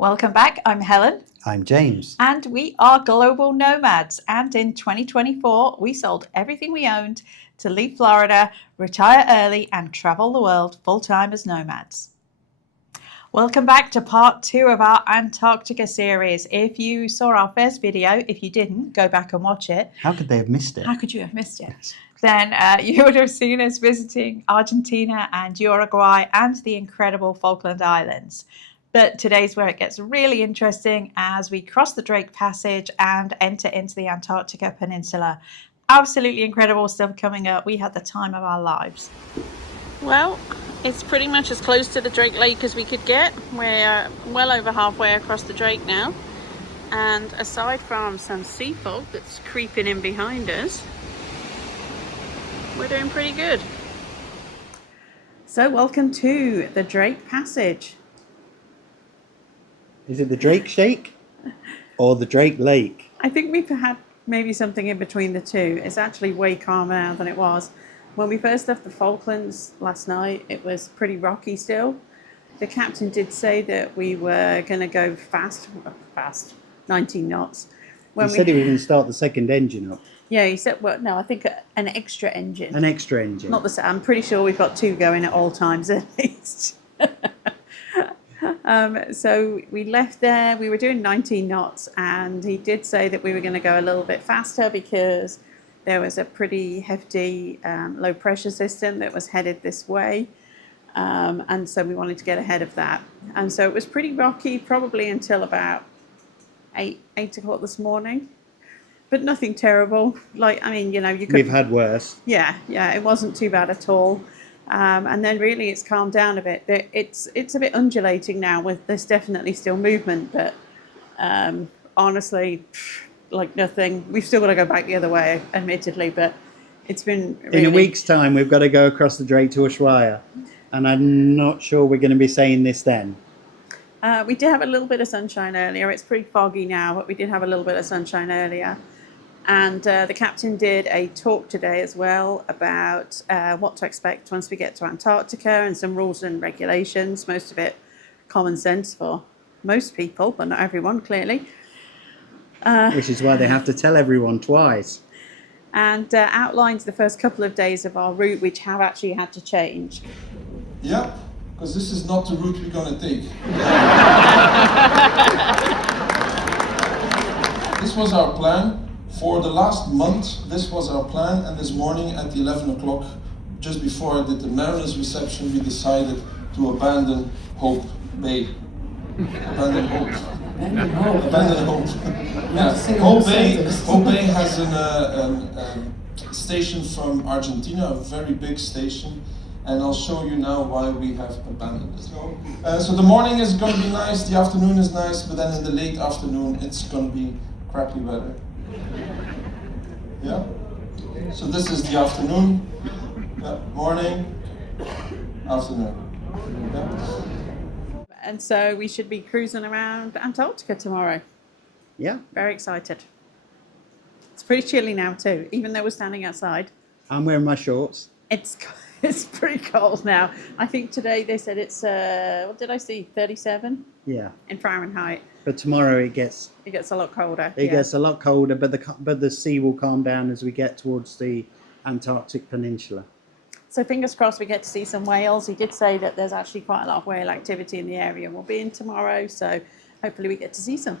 Welcome back. I'm Helen. I'm James. And we are global nomads. And in 2024, we sold everything we owned to leave Florida, retire early, and travel the world full-time as nomads. Welcome back to part 2 of our Antarctica series. If you saw our first video, if you didn't, go back and watch it. How could they have missed it? How could you have missed it? Then you would have seen us visiting Argentina and Uruguay and the incredible Falkland Islands. But today's where it gets really interesting as we cross the Drake Passage and enter into the Antarctica Peninsula. Absolutely incredible stuff coming up. We had the time of our lives. Well, it's pretty much as close to the Drake Lake as we could get. We're well over halfway across the Drake now. And aside from some sea fog that's creeping in behind us, we're doing pretty good. So welcome to the Drake Passage. Is it the Drake Shake or the Drake Lake? I think we've had maybe something in between the two. It's actually way calmer now than it was. When we first left the Falklands last night, it was pretty rocky still. The captain did say that we were going to go fast, 19 knots. He said he was going to start the second engine up. Yeah, he said, well, no, I think an extra engine. An extra engine. Not the. I'm pretty sure we've got 2 going at all times at least. So we left there, we were doing 19 knots, and he did say that we were going to go a little bit faster because there was a pretty hefty low pressure system that was headed this way. And so we wanted to get ahead of that. And so it was pretty rocky, probably until about 8 o'clock this morning. But nothing terrible. Like, I mean, you know, you could. We've had worse. Yeah, it wasn't too bad at all. And then really it's calmed down a bit. It's a bit undulating now. There's definitely still movement, but honestly, like nothing. We've still got to go back the other way, admittedly, but it's been really... In a week's time, we've got to go across the Drake to Ushuaia, and I'm not sure we're going to be saying this then. We did have a little bit of sunshine earlier. It's pretty foggy now, but we did have a little bit of sunshine earlier. And the captain did a talk today as well about what to expect once we get to Antarctica and some rules and regulations, most of it common sense for most people, but not everyone, clearly. Which is why they have to tell everyone twice. And outlines the first couple of days of our route, which have actually had to change. Yeah, because this is not the route we're going to take. This was our plan. For the last month, this was our plan, and this morning at 11 o'clock, just before I did the Mariners reception, we decided to abandon Hope Bay. Abandon Hope. Abandon Hope. Yeah. Hope Bay has a station from Argentina, a very big station, and I'll show you now why we have abandoned it. So the morning is going to be nice, the afternoon is nice, but then in the late afternoon it's going to be crappy weather. Yeah. So this is the afternoon. Yeah. Morning. Afternoon. Yeah. And so we should be cruising around Antarctica tomorrow. Yeah. Very excited. It's pretty chilly now too, even though we're standing outside. I'm wearing my shorts. It's pretty cold now. I think today they said it's, what did I see, 37? Yeah. In Fahrenheit. But tomorrow it gets a lot colder. It gets a lot colder, but the sea will calm down as we get towards the Antarctic Peninsula. So fingers crossed we get to see some whales. He did say that there's actually quite a lot of whale activity in the area. We'll be in tomorrow, so hopefully we get to see some.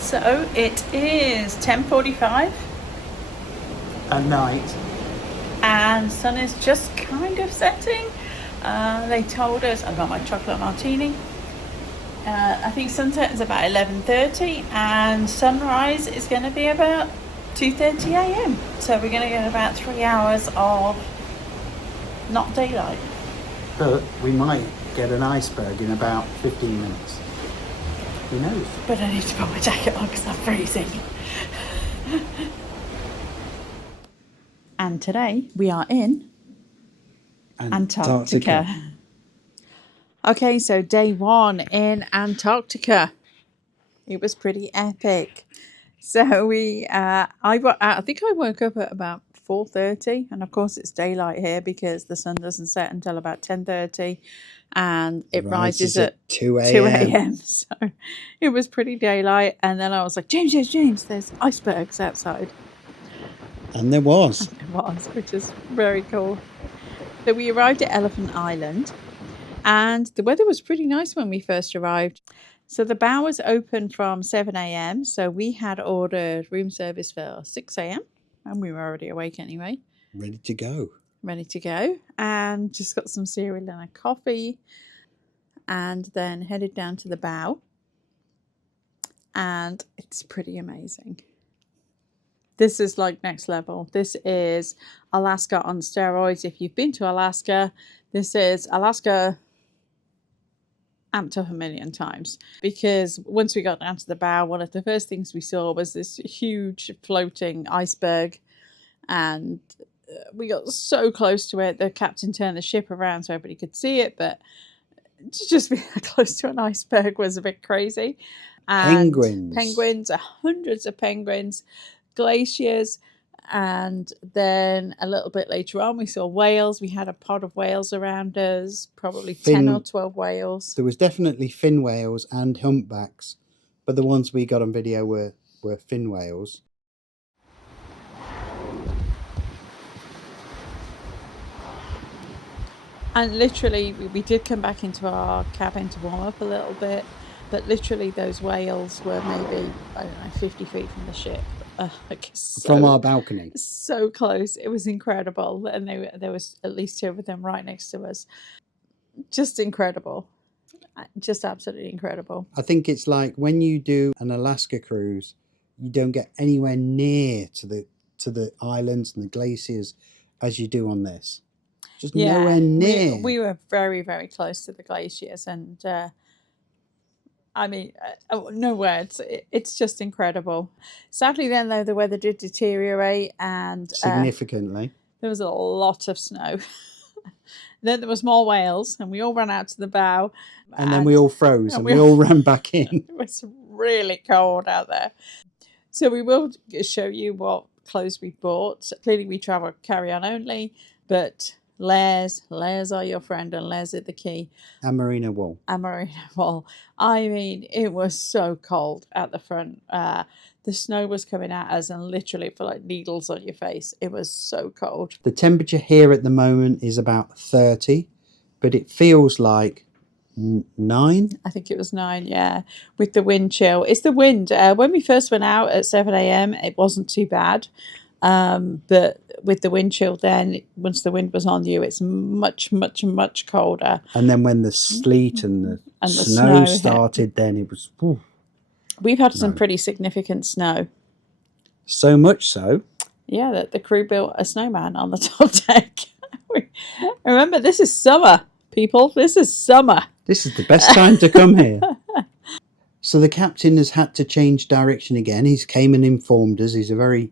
So it is 10:45 at night, and sun is just kind of setting. They told us, I've got my chocolate martini. I think sunset is about 11:30 and sunrise is going to be about 2:30 a.m. So we're going to get about 3 hours of not daylight. But we might get an iceberg in about 15 minutes. Who knows? But I need to put my jacket on because I'm freezing. And today we are in Antarctica. Okay, so day 1 in Antarctica. It was pretty epic. So I think I woke up at about 4:30, and of course it's daylight here because the sun doesn't set until about 10:30, and it rises at 2 2 a.m. a.m. So it was pretty daylight, and then I was like, James, there's icebergs outside. And there was. It was, which is very cool. So we arrived at Elephant Island, and the weather was pretty nice when we first arrived. So the bow was open from 7 a.m. So we had ordered room service for 6 a.m. and we were already awake anyway. Ready to go. And just got some cereal and a coffee, and then headed down to the bow. And it's pretty amazing. This is like next level. This is Alaska on steroids. If you've been to Alaska, this is Alaska amped up a million times, because once we got down to the bow, one of the first things we saw was this huge floating iceberg, and we got so close to it. The captain turned the ship around so everybody could see it, but to just be close to an iceberg was a bit crazy. And penguins, hundreds of penguins, glaciers, and then a little bit later on we saw whales. We had a pod of whales around us, probably 10 or 12 whales. There was definitely fin whales and humpbacks, but the ones we got on video were fin whales. And literally we did come back into our cabin to warm up a little bit, but literally those whales were maybe, I don't know, 50 feet from the ship. From our balcony. So close. It was incredible. And there was at least 2 of them right next to us. Just incredible. Just absolutely incredible. I think it's like when you do an Alaska cruise, you don't get anywhere near to the islands and the glaciers as you do on this. Just nowhere near. We were very, very close to the glaciers, and I mean, no words. It's just incredible. Sadly, then, though, the weather did deteriorate, and significantly. There was a lot of snow. Then there was more whales, and we all ran out to the bow. And then we all froze, and we all ran back in. It was really cold out there. So we will show you what clothes we bought. Clearly, we travel carry-on only, but layers are your friend, and layers are the key. And merino wool. I mean, it was so cold at the front. The snow was coming at us, and literally it felt like needles on your face. It was so cold. The temperature here at the moment is about 30, but it feels like 9. I think it was 9, yeah, with the wind chill. It's the wind. When we first went out at 7 a.m, it wasn't too bad. But with the wind chill, then once the wind was on you, it's much, much, much colder. And then when the sleet and the snow started, then it was... Whew, we've had some pretty significant snow. So much so. Yeah, that the crew built a snowman on the top deck. Remember, this is summer, people. This is summer. This is the best time to come here. So the captain has had to change direction again. He's came and informed us. He's a very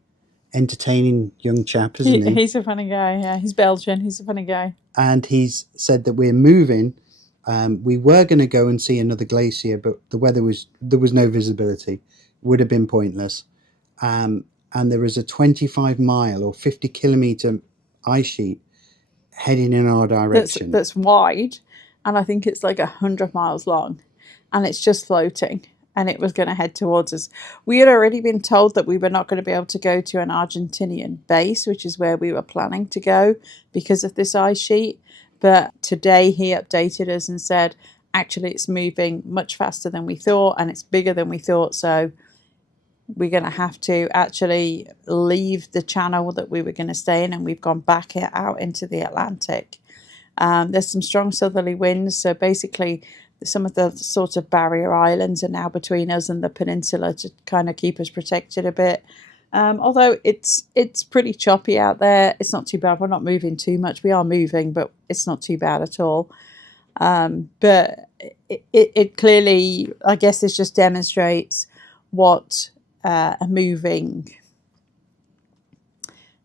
entertaining young chap, isn't he? He's a funny guy, yeah. He's Belgian. He's a funny guy. And he's said that we're moving. We were going to go and see another glacier, but the weather there was no visibility. Would have been pointless. And there was a 25-mile or 50-kilometer ice sheet heading in our direction. That's wide, and I think it's like 100 miles long, and it's just floating. And it was going to head towards us. We had already been told that we were not going to be able to go to an Argentinian base, which is where we were planning to go because of this ice sheet. But today he updated us and said, actually, it's moving much faster than we thought, and it's bigger than we thought. So we're going to have to actually leave the channel that we were going to stay in, and we've gone back out into the Atlantic. There's some strong southerly winds. So basically, some of the sort of barrier islands are now between us and the peninsula to kind of keep us protected a bit. Although it's pretty choppy out there. It's not too bad. We're not moving too much. We are moving, but it's not too bad at all. But it clearly, I guess this just demonstrates what a moving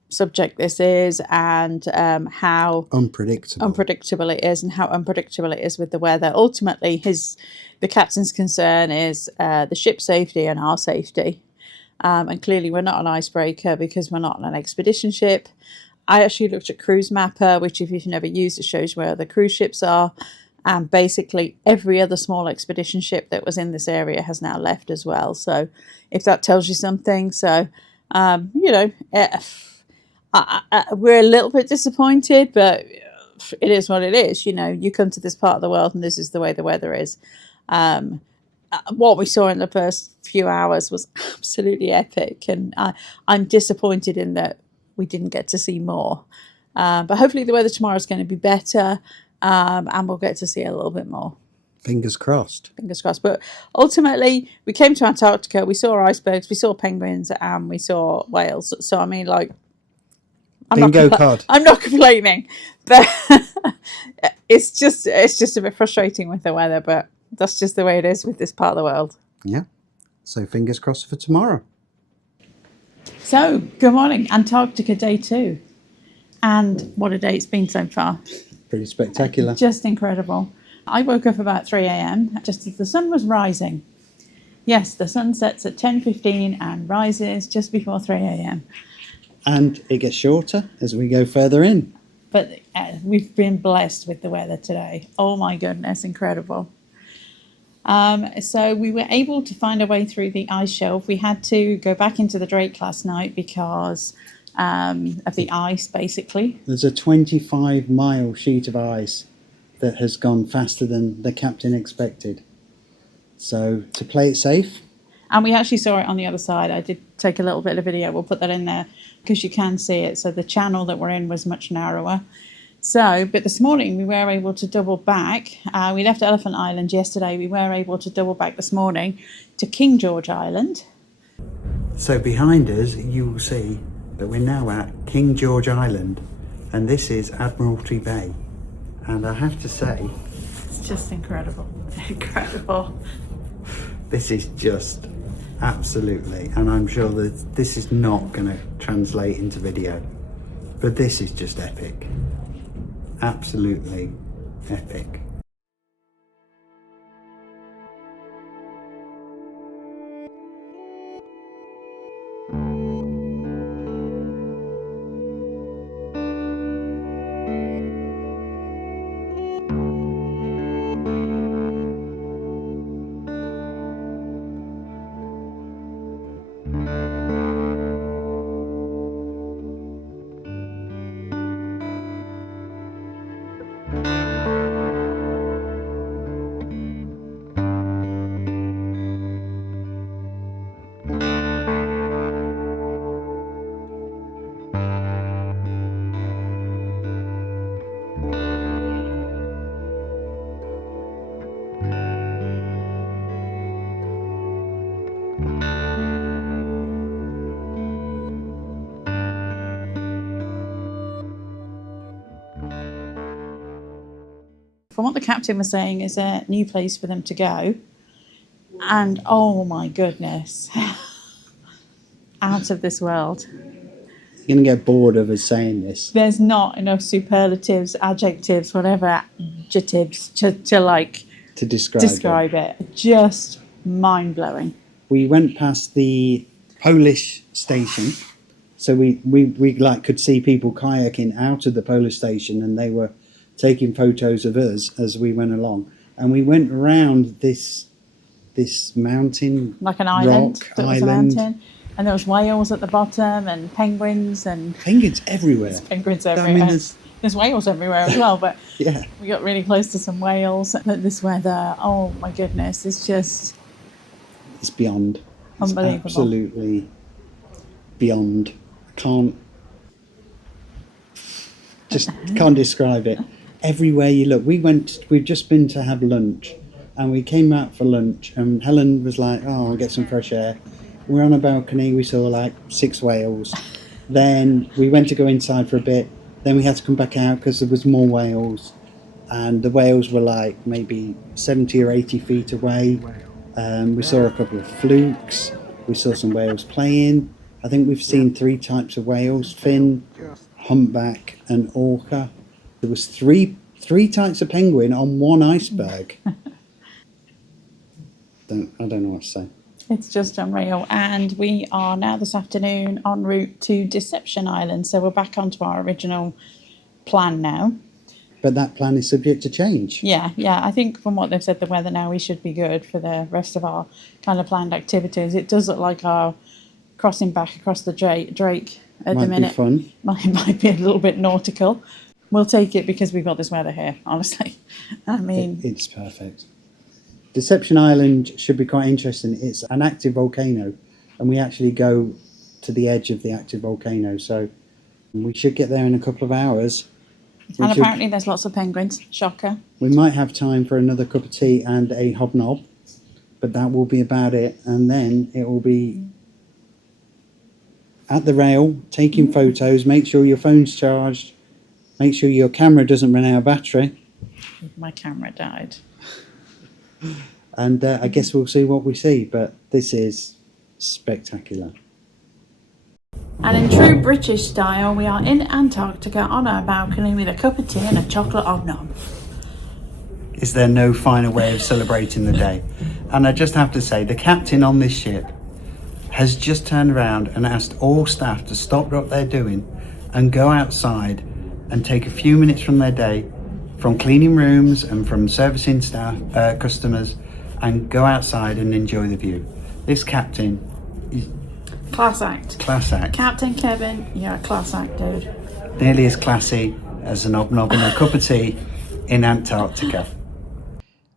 subject this is, and how unpredictable it is, and how unpredictable it is with the weather. Ultimately, the captain's concern is the ship's safety and our safety. And clearly we're not an icebreaker because we're not on an expedition ship. I actually looked at Cruise Mapper, which if you've never used, it shows where the cruise ships are. And basically every other small expedition ship that was in this area has now left as well. So if that tells you something. So, you know, we're a little bit disappointed, but it is what it is. You know, you come to this part of the world and this is the way the weather is. What we saw in the first few hours was absolutely epic. And I'm disappointed in that we didn't get to see more. But hopefully the weather tomorrow is going to be better. And we'll get to see a little bit more. Fingers crossed. Fingers crossed. But ultimately, we came to Antarctica, we saw icebergs, we saw penguins, and we saw whales. So, I mean, like, I'm not complaining. But it's just a bit frustrating with the weather, but that's just the way it is with this part of the world. Yeah. So, fingers crossed for tomorrow. So, good morning. Antarctica day 2. And what a day it's been so far. Pretty spectacular. Just incredible. I woke up about 3 a.m. just as the sun was rising. Yes, the sun sets at 10:15 and rises just before 3 a.m. And it gets shorter as we go further in. But we've been blessed with the weather today. Oh my goodness, incredible. So we were able to find our way through the ice shelf. We had to go back into the Drake last night because of the ice, basically. There's a 25-mile sheet of ice that has gone faster than the captain expected. So to play it safe. And we actually saw it on the other side. I did take a little bit of video. We'll put that in there because you can see it. So the channel that we're in was much narrower. So, but this morning we were able to double back. We left Elephant Island yesterday. We were able to double back this morning to King George Island. So behind us, you will see that we're now at King George Island, and this is Admiralty Bay. And I have to say, it's just incredible. Incredible. This is just absolutely, and I'm sure that this is not going to translate into video, but this is just epic. Absolutely epic. From what the captain was saying, is a new place for them to go. And oh my goodness, out of this world. You're going to get bored of us saying this. There's not enough superlatives, adjectives, whatever adjectives to describe it. Just mind-blowing. We went past the Polish station, so we like could see people kayaking out of the Polish station, and they were taking photos of us as we went along. And we went around this mountain, like an island, rock that was island. a mountain, and there was whales at the bottom and penguins everywhere. There's penguins everywhere. I mean, there's whales everywhere as well, but yeah, we got really close to some whales. But this weather, oh my goodness, it's beyond. Unbelievable. It's absolutely beyond. Can't describe it. Everywhere you look, we've just been to have lunch, and we came out for lunch, and Helen was like, oh, I'll get some fresh air. We're on a balcony, we saw like 6 whales. Then we went to go inside for a bit, then we had to come back out because there was more whales, and the whales were like maybe 70 or 80 feet away. We saw a couple of flukes, we saw some whales playing. I think we've seen 3 types of whales: fin, humpback and orca. There was three types of penguin on one iceberg. I don't know what to say. It's just unreal. And we are now this afternoon en route to Deception Island. So we're back onto our original plan now. But that plan is subject to change. Yeah. I think from what they've said, the weather now, we should be good for the rest of our kind of planned activities. It does look like our crossing back across the Drake at the minute. Might be fun. Might be a little bit nautical. We'll take it because we've got this weather here, honestly. I mean... It's perfect. Deception Island should be quite interesting. It's an active volcano, and we actually go to the edge of the active volcano, so we should get there in a couple of hours. And apparently there's lots of penguins. Shocker. We might have time for another cup of tea and a hobnob, but that will be about it. And then it will be at the rail, taking photos, make sure your phone's charged, make sure your camera doesn't run out of battery. My camera died. And I guess we'll see what we see, but this is spectacular. And in true British style, we are in Antarctica on our balcony with a cup of tea and a chocolate hob nob. Is there no finer way of celebrating the day? And I just have to say, the captain on this ship has just turned around and asked all staff to stop what they're doing and go outside and take a few minutes from their day, from cleaning rooms and from servicing staff, customers, and go outside and enjoy the view. This captain is Class act. class act. Captain Kevin, you're a class act, dude. Nearly as classy as an hobnob and a cup of tea in Antarctica.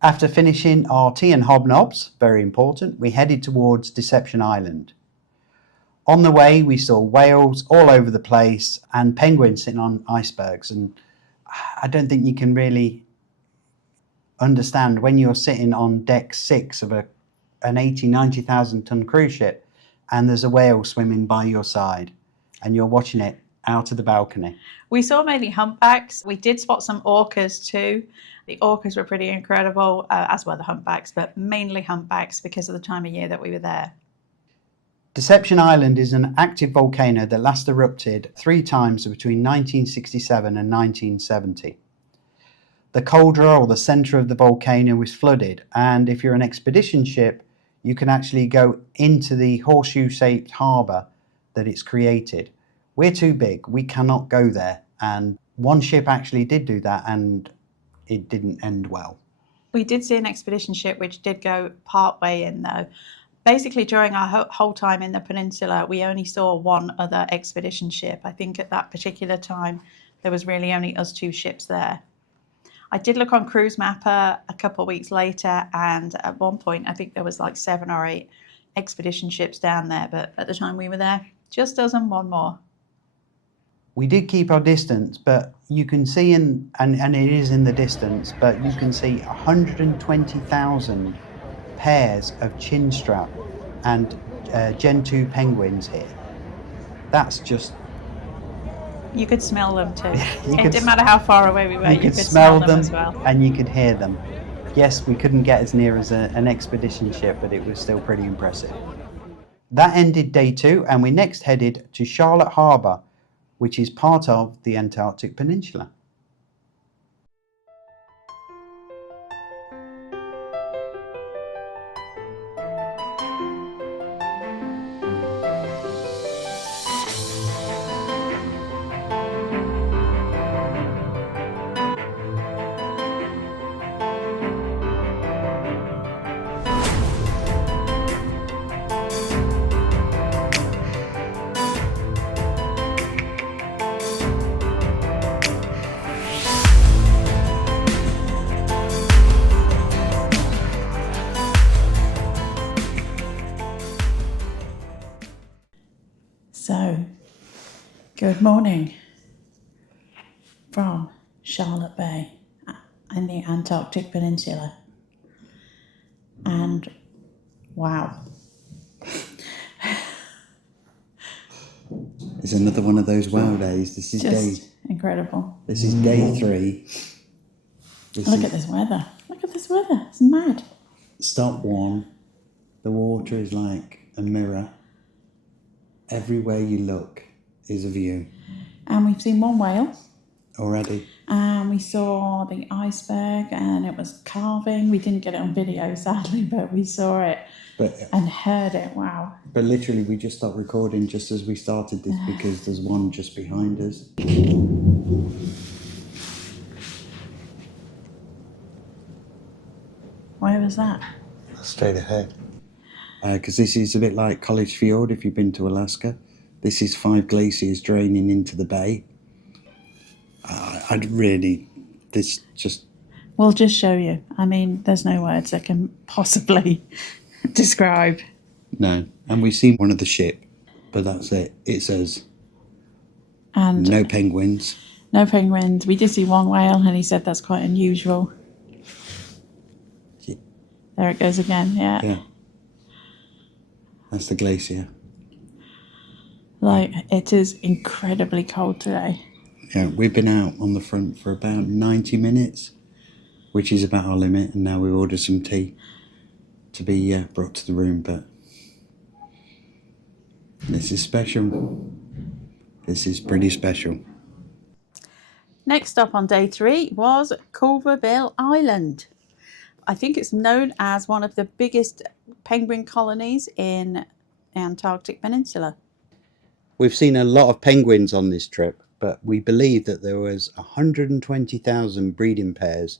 After finishing our tea and hobnobs, very important, we headed towards Deception Island. On the way, we saw whales all over the place and penguins sitting on icebergs. And I don't think you can really understand when you're sitting on deck 6 of an 90,000 ton cruise ship and there's a whale swimming by your side and you're watching it out of the balcony. We saw mainly humpbacks. We did spot some orcas too. The orcas were pretty incredible, as were the humpbacks, but mainly humpbacks because of the time of year that we were there. Deception Island is an active volcano that last erupted 3 times between 1967 and 1970. The cauldron, or the centre of the volcano, was flooded, and if you're an expedition ship, you can actually go into the horseshoe-shaped harbour that it's created. We're too big, we cannot go there, and one ship actually did do that, and it didn't end well. We did see an expedition ship which did go part way in though. Basically, during our whole time in the peninsula, we only saw one other expedition ship. I think at that particular time, there was really only us 2 ships there. I did look on Cruise Mapper a couple of weeks later, and at one point, I think there was like 7 or 8 expedition ships down there, but at the time we were there, just us and one more. We did keep our distance, but you can see and it is in the distance, but you can see 120,000 pairs of chinstrap and Gen 2 penguins here. That's just... You could smell them too. You It could didn't matter how far away we were, you could smell them as well. and you could hear them. Yes, we couldn't get as near as an expedition ship, but it was still pretty impressive. That ended day 2, and we next headed to Charlotte Harbour, which is part of the Antarctic Peninsula. So, good morning from Charlotte Bay in the Antarctic Peninsula. And wow. It's another one of those wow days. This is Just incredible. This is day 3. Look at this weather. Look at this weather. It's mad. Stop 1. The water is like a mirror. Everywhere you look is a view. And we've seen one whale. already. And we saw the iceberg and it was calving. We didn't get it on video, sadly, but we saw it and heard it. Wow. But literally, we just stopped recording just as we started this because there's one just behind us. Where was that? Straight ahead. Because this is a bit like College Fjord, if you've been to Alaska. This is 5 glaciers draining into the bay. We'll just show you. I mean, there's no words that can possibly describe. No. And we've seen one of the ship, but that's it. It says And no penguins. no penguins. We did see one whale and he said that's quite unusual. Yeah. There it goes again, yeah. That's the glacier. Like, it is incredibly cold today. Yeah, we've been out on the front for about 90 minutes, which is about our limit, and now we've ordered some tea to be brought to the room, but this is special. This is pretty special. Next up on day 3 was Cuverville Island. I think it's known as one of the biggest penguin colonies in the Antarctic Peninsula. We've seen a lot of penguins on this trip, but we believe that there was 120,000 breeding pairs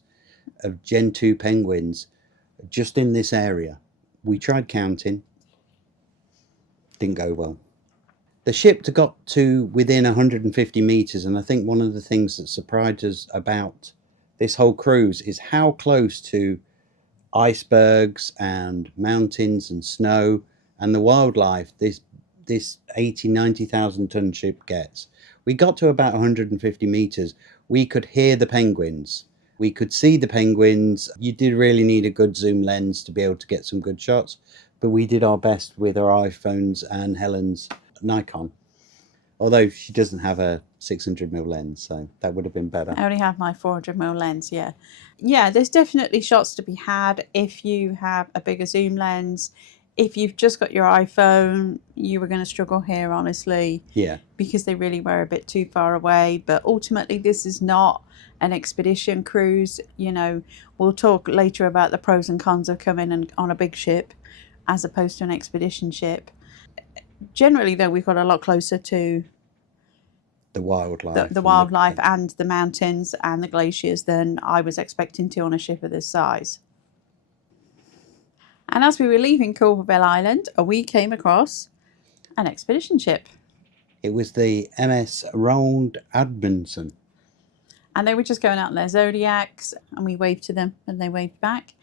of Gen 2 penguins just in this area. We tried counting. Didn't go well. The ship got to within 150 metres, and I think one of the things that surprised us about this whole cruise is how close to icebergs and mountains and snow and the wildlife this 90,000 ton ship gets. We got to about 150 metres. We could hear the penguins. We could see the penguins. You did really need a good zoom lens to be able to get some good shots, but we did our best with our iPhones and Helen's Nikon. Although she doesn't have a 600mm lens, so that would have been better. I only have my 400mm lens, yeah. Yeah, there's definitely shots to be had if you have a bigger zoom lens. If you've just got your iPhone, you were going to struggle here, honestly. Yeah. Because they really were a bit too far away. But ultimately, this is not an expedition cruise. You know, we'll talk later about the pros and cons of coming on a big ship as opposed to an expedition ship. Generally, though, we've got a lot closer to the wildlife. The wildlife and the mountains and the glaciers than I was expecting to on a ship of this size. And as we were leaving Cuverville Island, we came across an expedition ship. It was the MS Roald Amundsen. And they were just going out in their Zodiacs, and we waved to them and they waved back.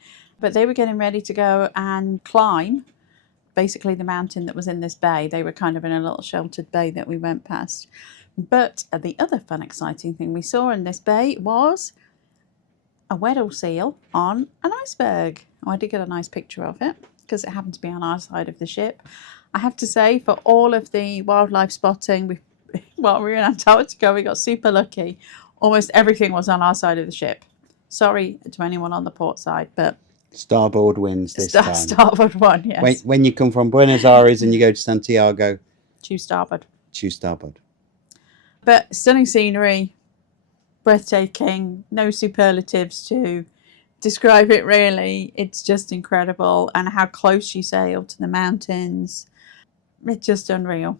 But they were getting ready to go and climb basically the mountain that was in this bay. They were kind of in a little sheltered bay that we went past. But the other fun, exciting thing we saw in this bay was a Weddell seal on an iceberg. Oh, I did get a nice picture of it because it happened to be on our side of the ship. I have to say, for all of the wildlife spotting, while we were in Antarctica, we got super lucky. Almost everything was on our side of the ship. Sorry to anyone on the port side, but starboard wins this time. Starboard won, yes. When you come from Buenos Aires and you go to Santiago, choose starboard. Choose starboard. But stunning scenery, breathtaking, no superlatives to describe it really. It's just incredible, and how close you sailed to the mountains. It's just unreal.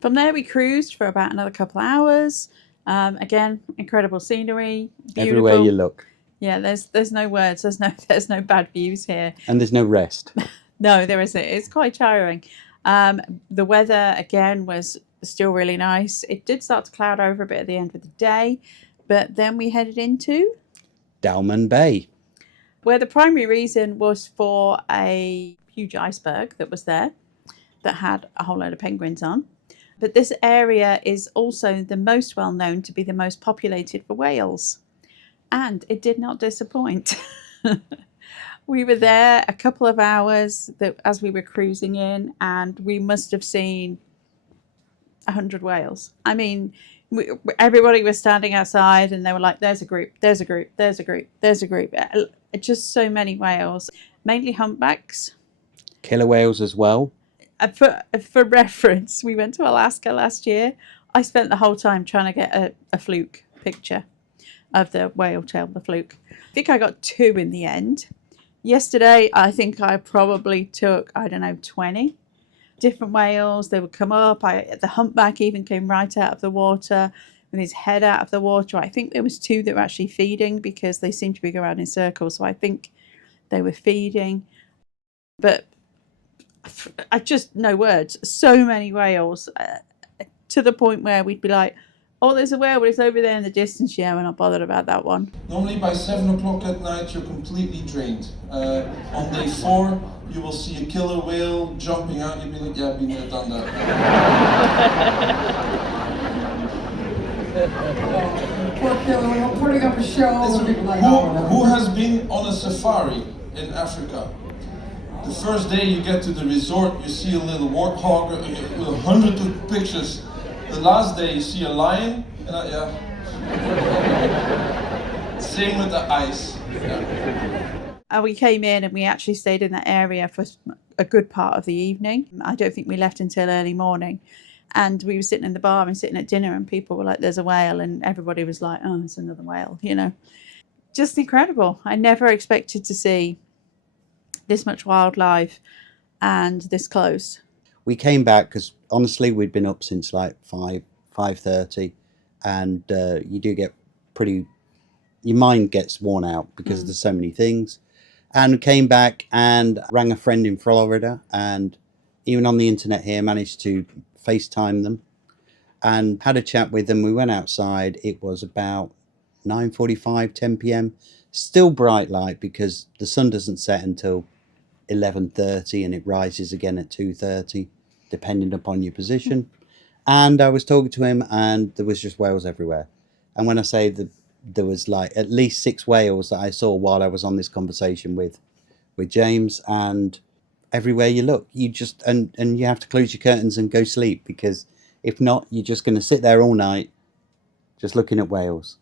From there we cruised for about another couple of hours. Again, incredible scenery, beautiful. Everywhere you look. Yeah, there's no words, there's no bad views here. And there's no rest. No, there isn't. It's quite tiring. The weather again was still really nice. It did start to cloud over a bit at the end of the day, but then we headed into Dallmann Bay, where the primary reason was for a huge iceberg that was there that had a whole load of penguins on. But this area is also the most well known to be the most populated for whales, and it did not disappoint. We were there a couple of hours as we were cruising in, and we must have seen 100 whales. I mean, everybody was standing outside and they were like, there's a group, there's a group, there's a group, there's a group. Just so many whales, mainly humpbacks. Killer whales as well. For reference, we went to Alaska last year. I spent the whole time trying to get a fluke picture of the whale tail, the fluke. I think I got 2 in the end. Yesterday, I think I probably took, 20 different whales. They would come up. The humpback even came right out of the water with his head out of the water. I think there was 2 that were actually feeding because they seemed to be going around in circles. So I think they were feeding. But I just, no words. So many whales to the point where we'd be like, oh, there's a whale, but it's over there in the distance. Yeah, we're not bothered about that one. Normally by 7 o'clock at night you're completely drained. On day 4 you will see a killer whale jumping out. You'll be like, yeah, been there, done that. Poor killer whale putting up a show. Who has been on a safari in Africa? The first day you get to the resort, you see a little warthog with 100 of pictures. The last day you see a lion, and same with the ice. Yeah. We came in and we actually stayed in that area for a good part of the evening. I don't think we left until early morning. And we were sitting in the bar and sitting at dinner and people were like, there's a whale. And everybody was like, oh, it's another whale, you know. Just incredible. I never expected to see this much wildlife and this close. We came back because honestly we'd been up since like 5:30, and you do get your mind gets worn out because there's so many things. And came back and rang a friend in Florida, and even on the internet here managed to FaceTime them and had a chat with them. We went outside. It was about 9:45, 10 p.m. Still bright light because the sun doesn't set until 11:30 and it rises again at 2:30 depending upon your position. And I was talking to him and there was just whales everywhere. And when I say that there was like at least 6 whales that I saw while I was on this conversation with James, and everywhere you look you just and you have to close your curtains and go sleep, because if not you're just going to sit there all night just looking at whales.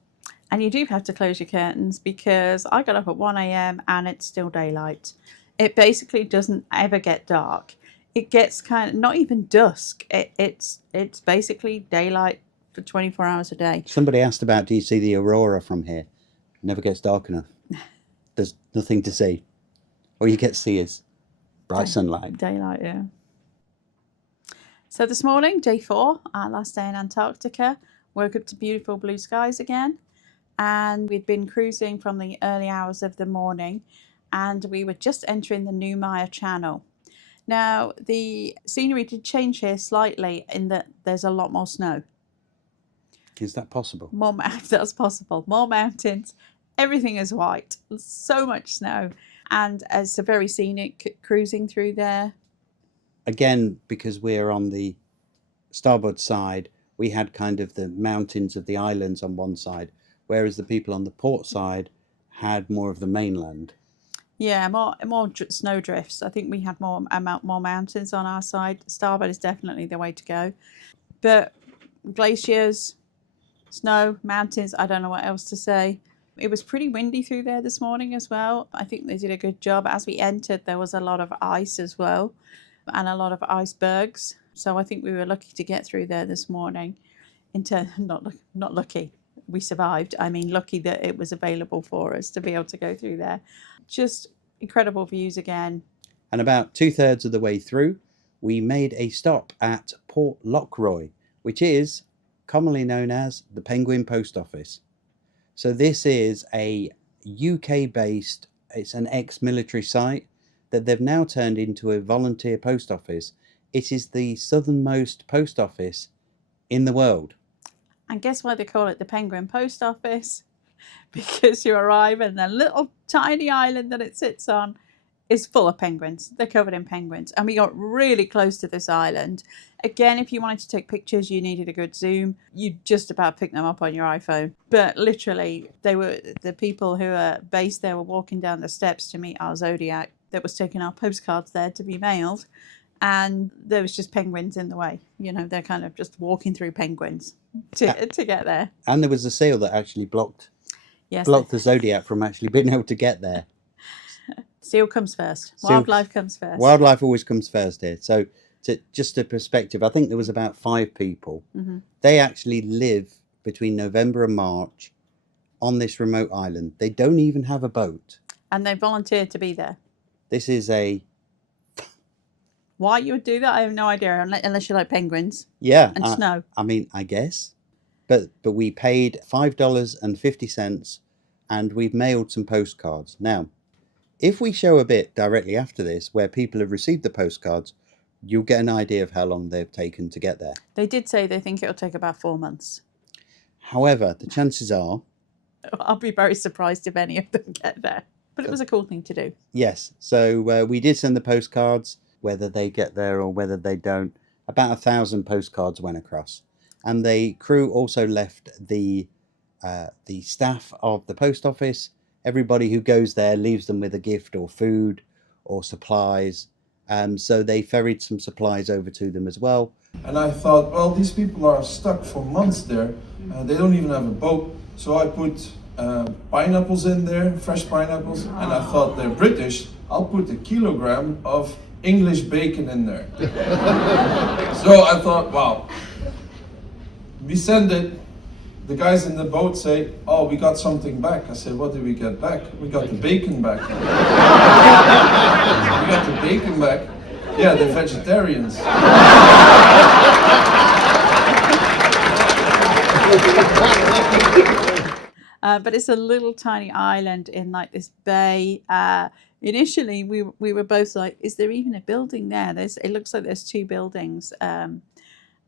And you do have to close your curtains because I got up at 1 a.m. and it's still daylight. It basically doesn't ever get dark. It gets kind of not even dusk. It's basically daylight for 24 hours a day. Somebody asked about, do you see the aurora from here? It never gets dark enough. There's nothing to see. All you get to see is bright sunlight. Daylight, yeah. So this morning, day 4, our last day in Antarctica, woke up to beautiful blue skies again. And we'd been cruising from the early hours of the morning, and we were just entering the Neumayer channel. Now, the scenery did change here slightly in that there's a lot more snow. Is that possible? That's possible. More mountains. Everything is white. So much snow. And it's a very scenic cruising through there. Again, because we're on the starboard side, we had kind of the mountains of the islands on one side, whereas the people on the port side had more of the mainland. Yeah, more snow drifts. I think we had more mountains on our side. Starboard is definitely the way to go. But glaciers, snow, mountains, I don't know what else to say. It was pretty windy through there this morning as well. I think they did a good job. As we entered, there was a lot of ice as well and a lot of icebergs. So I think we were lucky to get through there this morning. Not lucky. We survived. I mean, lucky that it was available for us to be able to go through there. Just incredible views again. And about 2/3 of the way through, we made a stop at Port Lockroy, which is commonly known as the Penguin Post Office. So this is a UK-based, it's an ex-military site that they've now turned into a volunteer post office. It is the southernmost post office in the world. And guess why they call it the Penguin Post Office? Because you arrive and the little tiny island that it sits on is full of penguins. They're covered in penguins. And we got really close to this island. Again, if you wanted to take pictures, you needed a good zoom. You just about pick them up on your iPhone. But literally, the people who are based there were walking down the steps to meet our Zodiac that was taking our postcards there to be mailed. And there was just penguins in the way. You know, they're kind of just walking through penguins to get there. And there was a seal that actually blocked Yes, the Zodiac from actually being able to get there. Seal comes first. Wildlife comes first. Wildlife always comes first here. So just a perspective, I think there was about 5 people. Mm-hmm. They actually live between November and March on this remote island. They don't even have a boat. And they volunteered to be there. This is a... Why you would do that, I have no idea, unless you like penguins. Yeah. And snow. I mean, I guess. But we paid $5.50 and we've mailed some postcards. Now, if we show a bit directly after this where people have received the postcards, you'll get an idea of how long they've taken to get there. They did say they think it'll take about 4 months. However, the chances are... I'll be very surprised if any of them get there. But it was a cool thing to do. Yes. So we did send the postcards, whether they get there or whether they don't. About 1,000 postcards went across. And the crew also left the staff of the post office. Everybody who goes there leaves them with a gift or food or supplies. So they ferried some supplies over to them as well. And I thought, well, these people are stuck for months there. They don't even have a boat. So I put pineapples in there, fresh pineapples. And I thought, they're British. I'll put a kilogram of English bacon in there. So I thought, wow. We send it. The guys in the boat say, oh, we got something back. I said, what did we get back? We got the bacon back. We got the bacon back. Yeah, they're vegetarians. But it's a little tiny island in like this bay. Initially, we were both like, is there even a building there? It looks like there's 2 buildings. And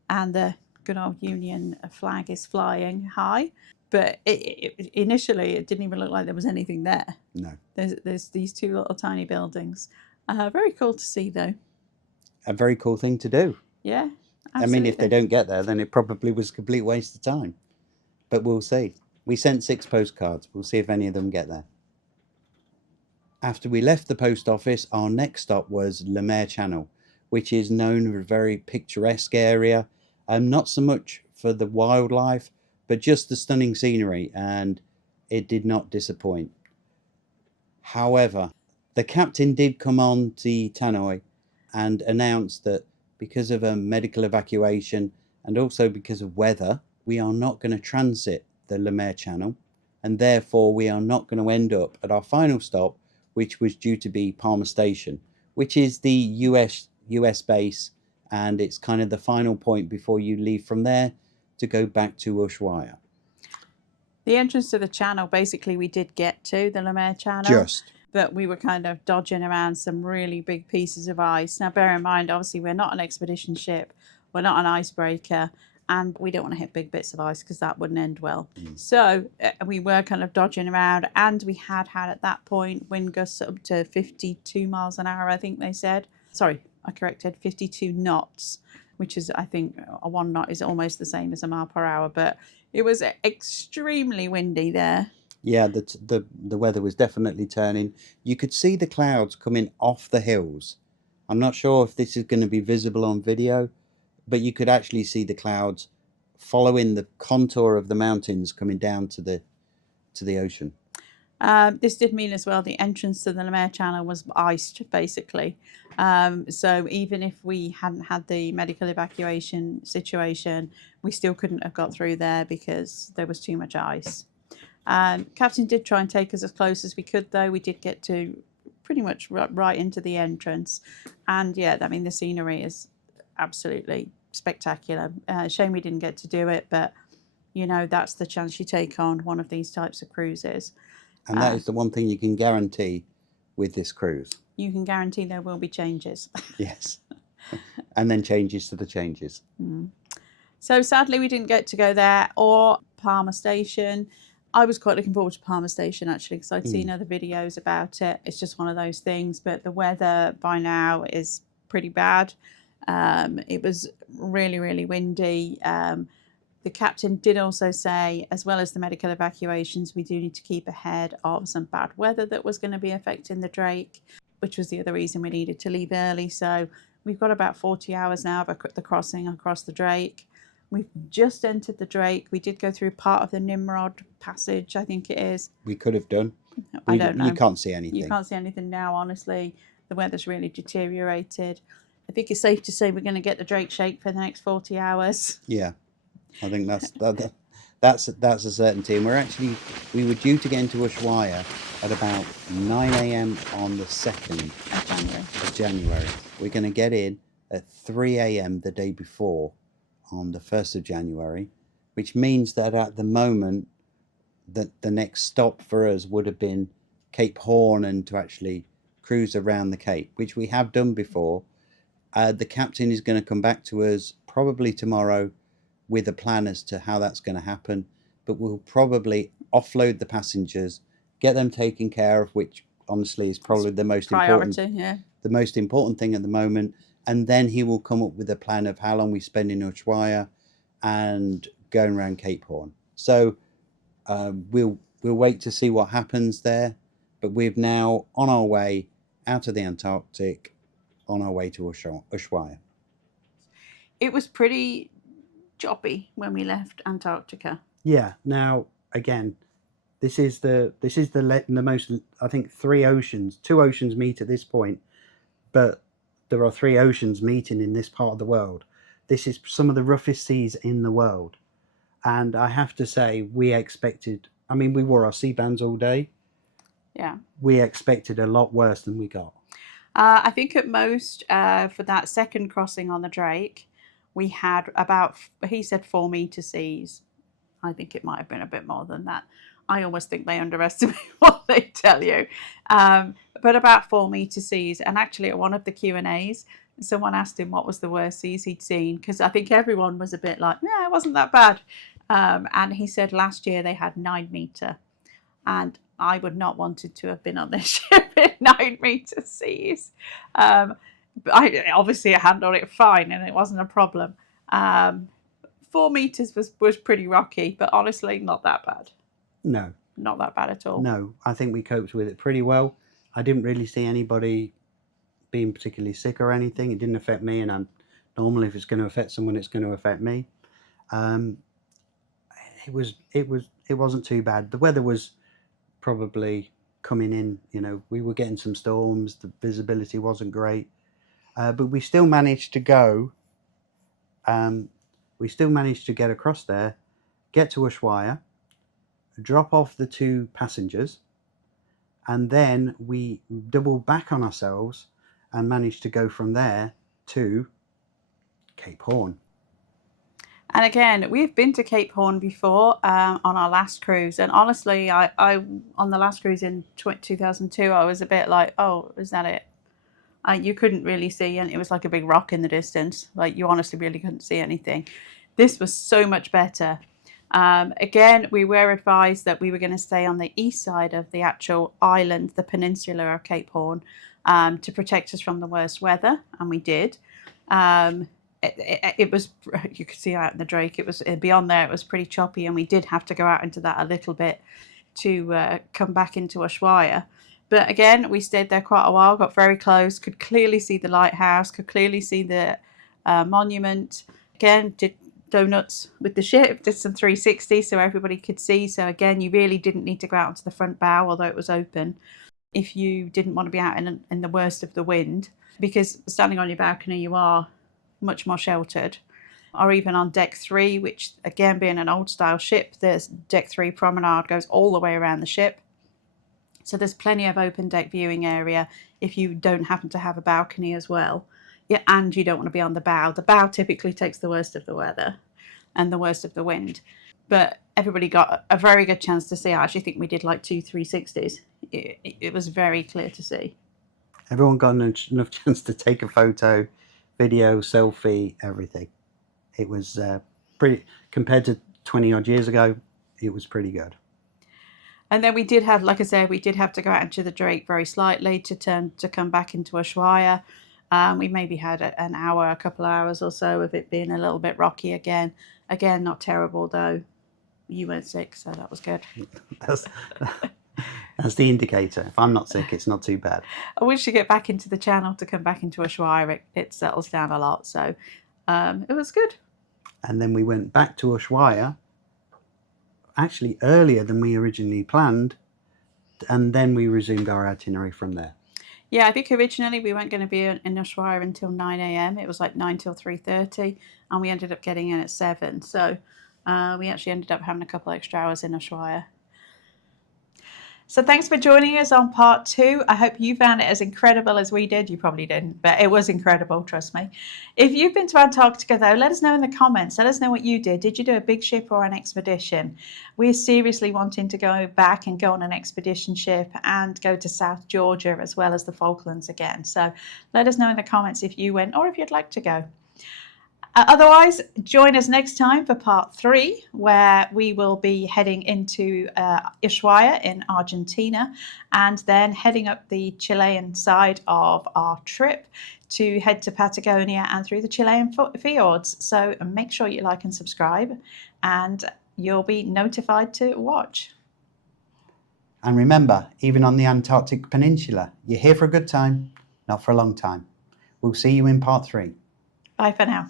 the good old Union flag is flying high. But initially, it didn't even look like there was anything there. No. There's these 2 little tiny buildings. Very cool to see, though. A very cool thing to do. Yeah, absolutely. I mean, if they don't get there, then it probably was a complete waste of time. But we'll see. We sent 6 postcards. We'll see if any of them get there. After we left the post office, our next stop was Lamaire Channel, which is known for a very picturesque area. Not so much for the wildlife, but just the stunning scenery, and it did not disappoint. However, the captain did come on the tannoy and announced that because of a medical evacuation and also because of weather, we are not going to transit the Lamaire Channel, and therefore we are not going to end up at our final stop, which was due to be Palmer Station, which is the US base, and it's kind of the final point before you leave from there to go back to Ushuaia. The entrance to the channel, basically, we did get to the Lamaire Channel. Just. But we were kind of dodging around some really big pieces of ice. Now, bear in mind, obviously, we're not an expedition ship. We're not an icebreaker. And we don't want to hit big bits of ice because that wouldn't end well. So we were kind of dodging around. And we had at that point wind gusts up to 52 miles an hour, I think they said. Sorry, I corrected, 52 knots, which is, I think, a 1 knot is almost the same as a mile per hour. But it was extremely windy there. Yeah, the weather was definitely turning. You could see the clouds coming off the hills. I'm not sure if this is going to be visible on video, but you could actually see the clouds following the contour of the mountains coming down to the ocean. This did mean as well the entrance to the Lamaire Channel was iced, basically. So even if we hadn't had the medical evacuation situation, we still couldn't have got through there because there was too much ice. Captain did try and take us as close as we could, though. We did get to pretty much right into the entrance. And yeah, I mean, the scenery is absolutely spectacular. Shame we didn't get to do it, but you know, that's the chance you take on one of these types of cruises. And that is the one thing you can guarantee with this cruise. You can guarantee there will be changes. Yes. And then changes to the changes. So sadly, we didn't get to go there or Palmer Station. I was quite looking forward to Palmer Station, actually, because I'd seen other videos about it. It's just one of those things. But the weather by now is pretty bad. It was really, really windy. The captain did also say, as well as the medical evacuations, we do need to keep ahead of some bad weather that was going to be affecting the Drake, which was the other reason we needed to leave early. So we've got about 40 hours now of the crossing across the Drake. We've just entered the Drake. We did go through part of the Nimrod passage, I think it is. We could have done. I don't know. You can't see anything. You can't see anything now, honestly. The weather's really deteriorated. I think it's safe to say we're going to get the Drake shake for the next 40 hours. Yeah, I think that's a certainty. And we were due to get into Ushuaia at about 9 a.m. on the 2nd of January. We're going to get in at 3 a.m. the day before on the 1st of January, which means that at the moment that the next stop for us would have been Cape Horn and to actually cruise around the Cape, which we have done before. The captain is going to come back to us probably tomorrow with a plan as to how that's going to happen, but we'll probably offload the passengers, get them taken care of, which honestly is probably the most important thing at the moment, and then he will come up with a plan of how long we spend in Ushuaia and going around Cape Horn. So we'll wait to see what happens there, but we're now on our way out of the Antarctic, on our way to Ushuaia. It was pretty choppy when we left Antarctica. Yeah. Now again, this is the most, I think, two oceans meet at this point, but there are 3 oceans meeting in this part of the world. This is some of the roughest seas in the world, and I have to say we wore our sea bands all day. Yeah. We expected a lot worse than we got. I think at most for that second crossing on the Drake, we had about, he said 4 meter seas. I think it might have been a bit more than that. I always think they underestimate what they tell you. But about 4 meter seas. And actually at one of the Q&As, someone asked him what was the worst seas he'd seen, because I think everyone was a bit like, yeah, it wasn't that bad. And he said last year they had 9 meter. And I would not wanted to have been on this ship in 9 meter seas. Obviously I handled it fine and it wasn't a problem. 4 meters was pretty rocky, but honestly not that bad. No. Not that bad at all. No, I think we coped with it pretty well. I didn't really see anybody being particularly sick or anything. It didn't affect me, and normally if it's going to affect someone, it's going to affect me. It wasn't too bad. The weather was probably coming in, we were getting some storms, the visibility wasn't great, but we still managed to go, we still managed to get across there, get to Ushuaia, drop off the 2 passengers, and then we doubled back on ourselves and managed to go from there to Cape Horn. And again, we've been to Cape Horn before on our last cruise. And honestly, I on the last cruise in 2002, I was a bit like, oh, is that it? You couldn't really see, and it was like a big rock in the distance. Like you honestly really couldn't see anything. This was so much better. Again, we were advised that we were going to stay on the east side of the actual island, the peninsula of Cape Horn, to protect us from the worst weather, and we did. It was, you could see out in the Drake, it was beyond there, it was pretty choppy, and we did have to go out into that a little bit to come back into Ushuaia. But again, we stayed there quite a while, got very close, could clearly see the lighthouse, could clearly see the monument. Again, did donuts with the ship, did some 360 so everybody could see. So again, you really didn't need to go out onto the front bow, although it was open, if you didn't want to be out in the worst of the wind, because standing on your balcony you are much more sheltered. Or even on deck 3, which again being an old style ship, there's deck 3 promenade goes all the way around the ship, so there's plenty of open deck viewing area if you don't happen to have a balcony as well. Yeah, and you don't want to be on the bow. The bow typically takes the worst of the weather and the worst of the wind. But everybody got a very good chance to see. I actually think we did like 2 360s. It was very clear to see. Everyone got enough chance to take a photo, video, selfie, everything. It was pretty, compared to 20 odd years ago, it was pretty good. And then we did have, like I said, we did have to go out into the Drake very slightly to come back into Ushuaia. We maybe had an hour, a couple of hours or so of it being a little bit rocky again. Again, not terrible though. You weren't sick, so that was good. That's the indicator. If I'm not sick, it's not too bad. I wish to get back into the channel to come back into Ushuaia. It settles down a lot, so it was good. And then we went back to Ushuaia, actually earlier than we originally planned, and then we resumed our itinerary from there. Yeah, I think originally we weren't going to be in Ushuaia until 9 a.m. It was like 9 till 3:30, and we ended up getting in at 7. So we actually ended up having a couple extra hours in Ushuaia. So thanks for joining us on part 2. I hope you found it as incredible as we did. You probably didn't, but it was incredible, trust me. If you've been to Antarctica, though, let us know in the comments. Let us know what you did. Did you do a big ship or an expedition? We're seriously wanting to go back and go on an expedition ship and go to South Georgia as well as the Falklands again. So let us know in the comments if you went or if you'd like to go. Otherwise, join us next time for part 3, where we will be heading into Ushuaia in Argentina and then heading up the Chilean side of our trip to head to Patagonia and through the Chilean fjords. So make sure you like and subscribe, and you'll be notified to watch. And remember, even on the Antarctic Peninsula, you're here for a good time, not for a long time. We'll see you in part 3. Bye for now.